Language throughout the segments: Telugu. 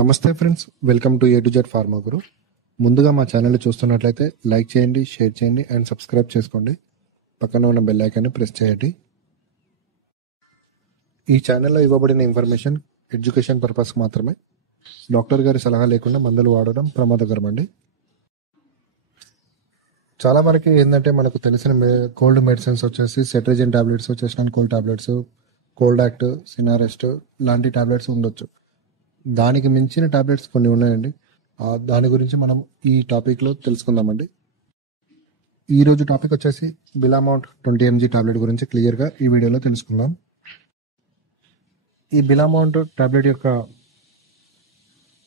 నమస్తే friends, welcome to A to Z pharma Guru. ముందుగా మా ఛానల్ చూస్తున్నట్లయితే లైక్ చేయండి, షేర్ చేయండి అండ్ సబ్స్క్రైబ్ చేసుకోండి. పక్కన ఉన్న బెల్ ఐకాన్ని ప్రెస్ చేయండి. ఈ ఛానల్లో ఇవ్వబడిన ఇన్ఫర్మేషన్ ఎడ్యుకేషన్ పర్పస్కి మాత్రమే. డాక్టర్ గారి సలహా లేకుండా మందులు వాడడం ప్రమాదకరం అండి. చాలా వరకు ఏంటంటే మనకు తెలిసిన కోల్డ్ మెడిసిన్స్ వచ్చేసి cetirizine tablets, చెస్టన్ cold tablets, cold act, సినారెస్ట్ లాంటి టాబ్లెట్స్ ఉండొచ్చు. దానికి మించిన టాబ్లెట్స్ కొన్ని ఉన్నాయండి. దాని గురించి మనం ఈ టాపిక్లో తెలుసుకుందామండి. ఈరోజు టాపిక్ వచ్చేసి బిలామౌంట్ 20 mg టాబ్లెట్ గురించి క్లియర్గా ఈ వీడియోలో తెలుసుకుందాం. ఈ బిలామౌంట్ టాబ్లెట్ యొక్క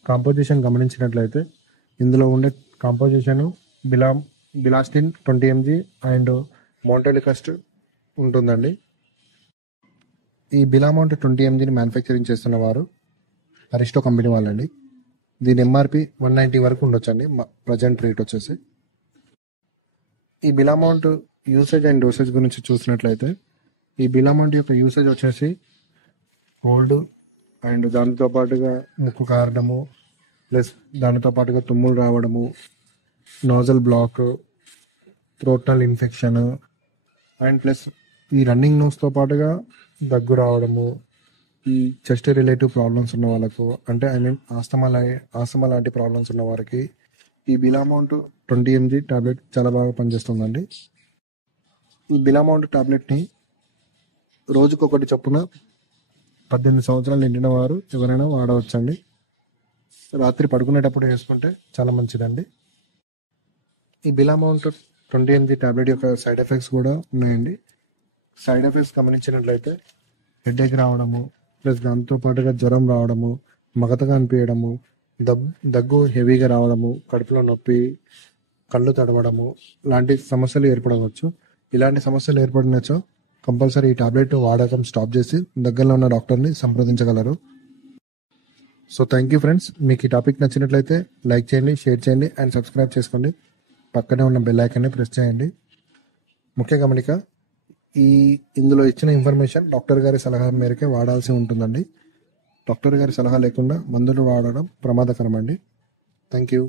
కాంపోజిషన్ గమనించినట్లయితే ఇందులో ఉండే కాంపోజిషన్ బిలాస్టిన్ 20 mg అండ్ మోంటెలికస్ట్ ఉంటుందండి. ఈ బిలామౌంట్ 20 mgని మ్యానుఫ్యాక్చరింగ్ చేస్తున్న వారు అరిస్టో కంపెనీ వాళ్ళండి. దీని ఎంఆర్పి 190 వరకు ఉండొచ్చండి. ప్రజెంట్ రేట్ వచ్చేసి ఈ బిలామౌంట్ యూసేజ్ అండ్ డోసేజ్ గురించి చూసినట్లయితే ఈ బిలామౌంట్ యొక్క యూసేజ్ వచ్చేసి కోల్డ్ అండ్ దానితో పాటుగా ముక్కు కారడము, ప్లస్ దానితో పాటుగా తుమ్ములు రావడము, nasal block, throat infection and plus ఈ రన్నింగ్ నోస్తో పాటుగా దగ్గు రావడము, ఈ చెస్ట్ రిలేటివ్ ప్రాబ్లమ్స్ ఉన్న వాళ్ళకు, అంటే ఆస్తమా లాంటి ప్రాబ్లమ్స్ ఉన్న వారికి ఈ బిలామౌంట్ 20 mg టాబ్లెట్ చాలా బాగా పనిచేస్తుందండి. ఈ బిలామౌంట్ టాబ్లెట్ని రోజుకొకటి చొప్పున 18 సంవత్సరాలు నిండిన వారు ఎవరైనా వాడవచ్చండి. రాత్రి పడుకునేటప్పుడు వేసుకుంటే చాలా మంచిదండి. ఈ బిలామౌంట్ 20 mg టాబ్లెట్ యొక్క సైడ్ ఎఫెక్ట్స్ కూడా ఉన్నాయండి. సైడ్ ఎఫెక్ట్స్ గమనించినట్లయితే హెడేక్ రావడము, ప్లస్ దాంతో పాటుగా జ్వరం రావడము, మగతగా అనిపించడము, దగ్గు హెవీగా రావడము, కడుపులో నొప్పి, కళ్ళు తడవడము లాంటి సమస్యలు ఏర్పడవచ్చు. ఇలాంటి సమస్యలు ఏర్పడినచో కంపల్సరీ ఈ టాబ్లెట్ వాడకం స్టాప్ చేసి దగ్గరలో ఉన్న డాక్టర్ని సంప్రదించగలరు. So thank you friends. మీకు ఈ టాపిక్ నచ్చినట్లయితే లైక్ చేయండి, షేర్ చేయండి అండ్ సబ్స్క్రైబ్ చేసుకోండి. పక్కనే ఉన్న బెల్ ఐకాన్ని ప్రెస్ చేయండి. ముఖ్య గమనిక, ఇందులో ఇచ్చిన ఇన్ఫర్మేషన్ డాక్టర్ గారి సలహా మేరకే వాడాల్సి ఉంటుందండి. డాక్టర్ గారి సలహా లేకుండా మందులు వాడడం ప్రమాదకరం అండి. Thank you.